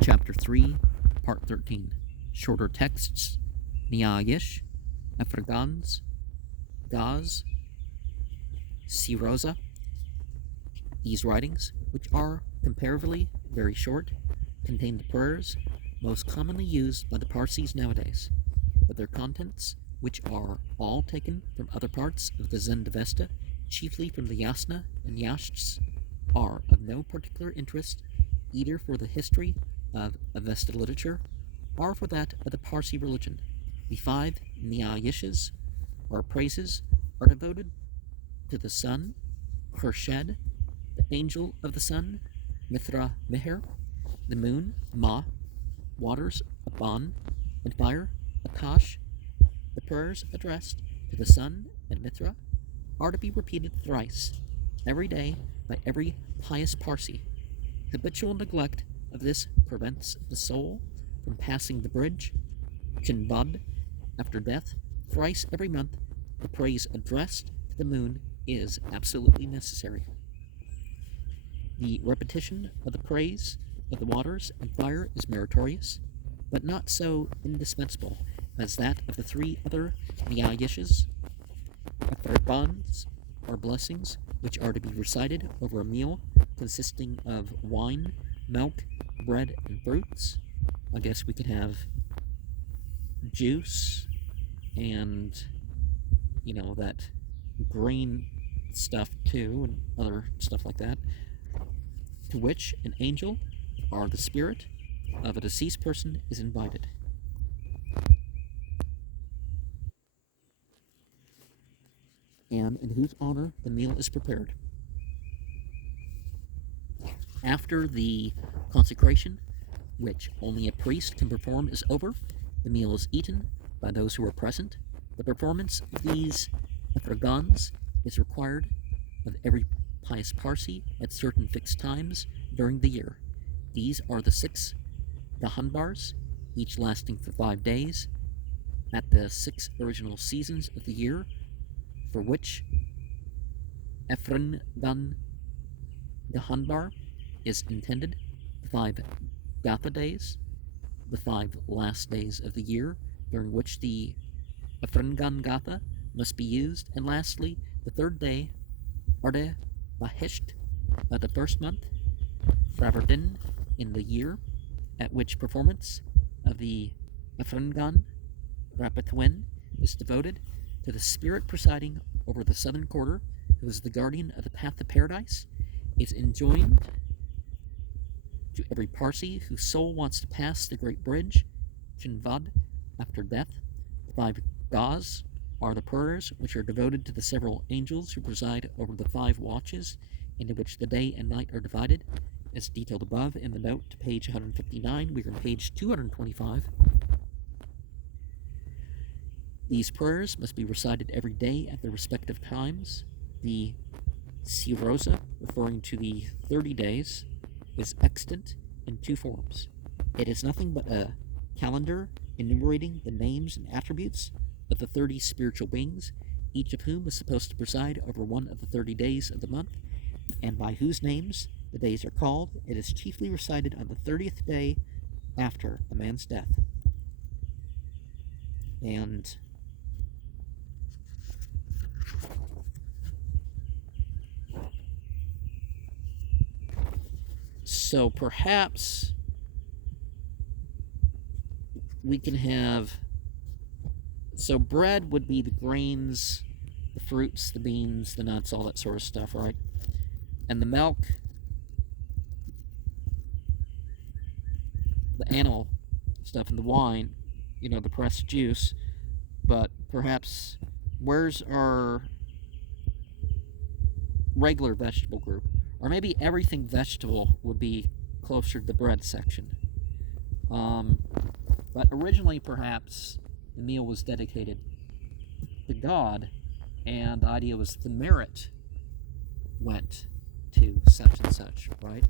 Chapter 3, Part 13. Shorter texts. Nyayish Afringans Gahs, Sirozah. These writings, which are comparatively very short, contain the prayers most commonly used by the Parsis nowadays, but their contents, which are all taken from other parts of the Zendavesta, chiefly from the Yasna and Yashts, are of no particular interest either for the history of Avesta literature or for that of the Parsi religion. The 5 Nyayishes, or praises, are devoted to the sun, Khurshid, the angel of the sun, Mithra Meher, the moon, Ma, waters, Aban, and fire, Akash. The prayers addressed to the sun and Mithra are to be repeated thrice every day by every pious Parsi. Habitual neglect of this prevents the soul from passing the bridge. Chinvad, after death, thrice every month, the praise addressed to the moon is absolutely necessary. The repetition of the praise of the waters and fire is meritorious, but not so indispensable as that of the 3 other Nyayishes. Afringans are blessings which are to be recited over a meal consisting of wine, milk, bread, and fruits. I guess we could have juice and, that green stuff too, and other stuff like that, to which an angel, or the spirit of a deceased person, is invited. And in whose honor the meal is prepared. After the consecration, which only a priest can perform, is over, the meal is eaten by those who are present. The performance of these Afringans is required of every pious Parsi at certain fixed times during the year. These are the 6 Gahanbars, each lasting for 5 days, at the 6 original seasons of the year, for which Afringan Gahanbar is intended, the 5 Gatha days, the 5 last days of the year, during which the Afringan Gatha must be used, and lastly, the 3rd day, Arde Bahisht, of the 1st month, Fravardin, in the year, at which performance of the Afringan Rapatwin is devoted to the spirit presiding over the southern quarter, who is the guardian of the path to paradise, is enjoined to every Parsi whose soul wants to pass the great bridge, Chinvad, after death. The 5 Gahs are the prayers which are devoted to the several angels who preside over the 5 watches, into which the day and night are divided, as detailed above in the note to page 159. We are on page 225. These prayers must be recited every day at their respective times. The Sirozah, referring to the 30 days, is extant in 2 forms. It is nothing but a calendar enumerating the names and attributes of the 30 spiritual beings, each of whom is supposed to preside over one of the 30 days of the month, and by whose names the days are called. It is chiefly recited on the 30th day after a man's death. And so perhaps we can have, so bread would be the grains, the fruits, the beans, the nuts, all that sort of stuff, right? And the milk, the animal stuff, and the wine, the pressed juice. But perhaps, where's our regular vegetable group? Or maybe everything vegetable would be closer to the bread section. But originally, perhaps, the meal was dedicated to God, and the idea was the merit went to such and such, right?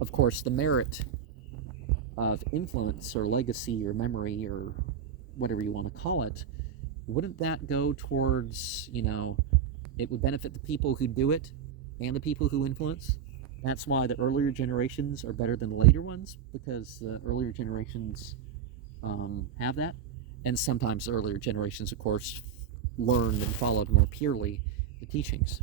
Of course, the merit of influence or legacy or memory or whatever you want to call it, wouldn't that go towards, it would benefit the people who do it and the people who influence? That's why the earlier generations are better than the later ones, because the earlier generations have that. And sometimes the earlier generations, of course, learned and followed more purely the teachings.